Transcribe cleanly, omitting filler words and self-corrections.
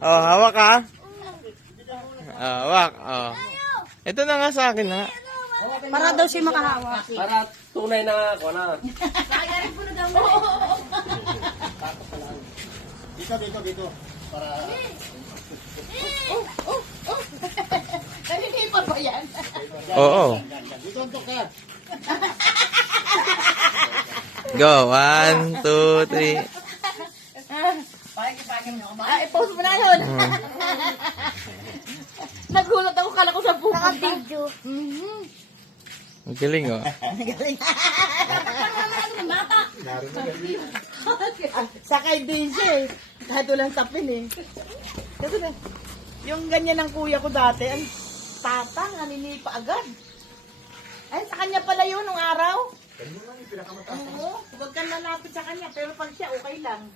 Oh, hawak ka. Hawak. Oh. Ito na nga sa akin, ha. Para daw siya makahawak. Para tunay na ako na. Dito. Para... Kaninipa ba yan? Oo. Dito ang tokat. Go. 1, 2, 3. I-post mo na yun. Nagulat ako, kala ko sa buko. Naka-video. Ang galing, oh. Sakay din siya eh. Kahit walang tapin eh. Kasi na, yung ganyan ng kuya ko dati, ang tatang, naninipa agad. Ay, sa kanya pala yun nung araw. Oo, huwag kang lalapit sa kanya, pero pag siya, okay lang.